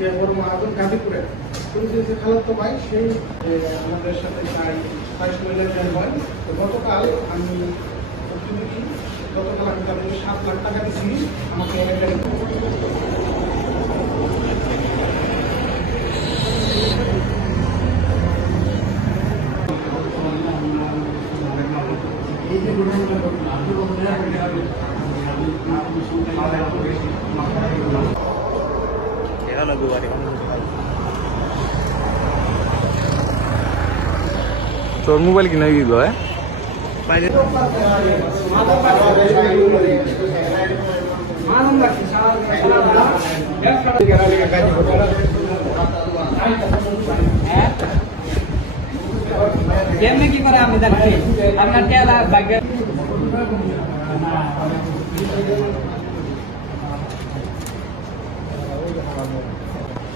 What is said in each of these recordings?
যে বড় মহাজন গাজীপুরের উনি যে খালাতো পাই সেই আমাদের সাথে প্রায় বাইশ মিলিয়ন হয়। তো গতকাল আমি গতকাল আমি তাদের সাত লাখ টাকা দিচ্ছি আমাকে এই যে তোর মোবাইল কিনে দিল হ্যাঁ কেমনে কি করে আমি জানি আপনার টেলা ভাগ্য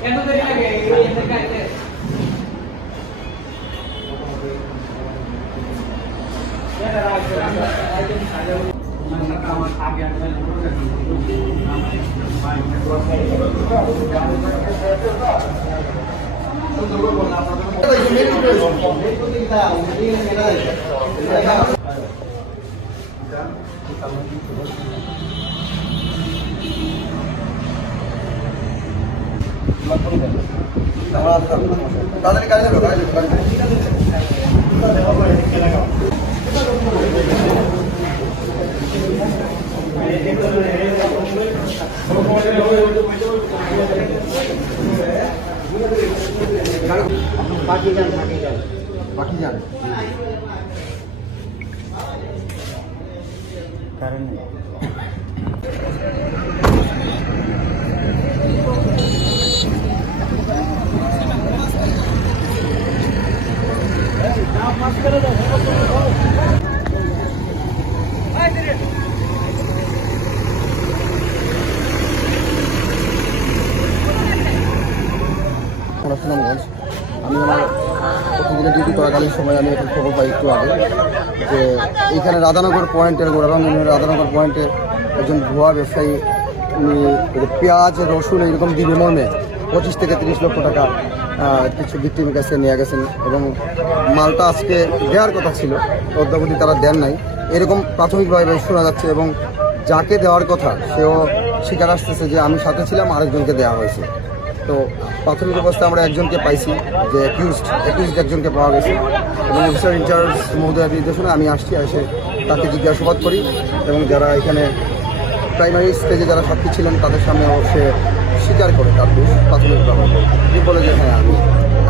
এত দেরি লাগে এই তাড়াতাড়ি কাজে লাগো কাজে লাগো, কাজে লাগো। বাকি যান কারণ সুনামগঞ্জ সময় আমি খবর একটু যে রাধানগর পয়েন্টের গোড়াবাং রাধানগর পয়েন্টে একজন ভুয়া ব্যবসায়ী পেঁয়াজ, রসুন, এইরকম দিবে মর্মে পঁচিশ থেকে তিরিশ লক্ষ টাকা কিছু ভিক্টিমের কাছে নিয়ে গেছেন এবং মালটা আজকে দেওয়ার কথা ছিল অদ্যাবধি তারা দেন নাই। এরকম প্রাথমিকভাবে শোনা যাচ্ছে এবং যাকে দেওয়ার কথা সেও স্বীকার আসতেছে যে আমি সাথে ছিলাম, আরেকজনকে দেওয়া হয়েছে। তো প্রাথমিক অবস্থায় আমরা একজনকে পাইছি যে অ্যাকিউজড অ্যাকিউজড একজনকে পাওয়া গেছে। এবং অফিসার ইনচার্জ মহোদয়ের নির্দেশনা আমি আসছি, এসে তাকে জিজ্ঞাসাবাদ করি এবং যারা এখানে প্রাইমারি স্টেজে যারা সাক্ষী ছিলেন, তাদের সামনে সে স্বীকার করে তার দোষ প্রাথমিকভাবে তিনি বলে যে হ্যাঁ আমি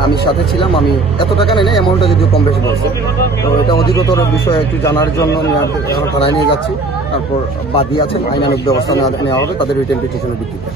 আমি সাথে ছিলাম, আমি এত টাকা নেই না অ্যামাউন্টটা যদিও কম বেশি বলছে তো এটা অধিকতর বিষয়ে একটু জানার জন্য আমি থানায় নিয়ে যাচ্ছি। তারপর বাদী আছেন আইনানুক ব্যবস্থা নেওয়া হবে, তাদের রিটেল পিটিশনের ভিত্তিতে।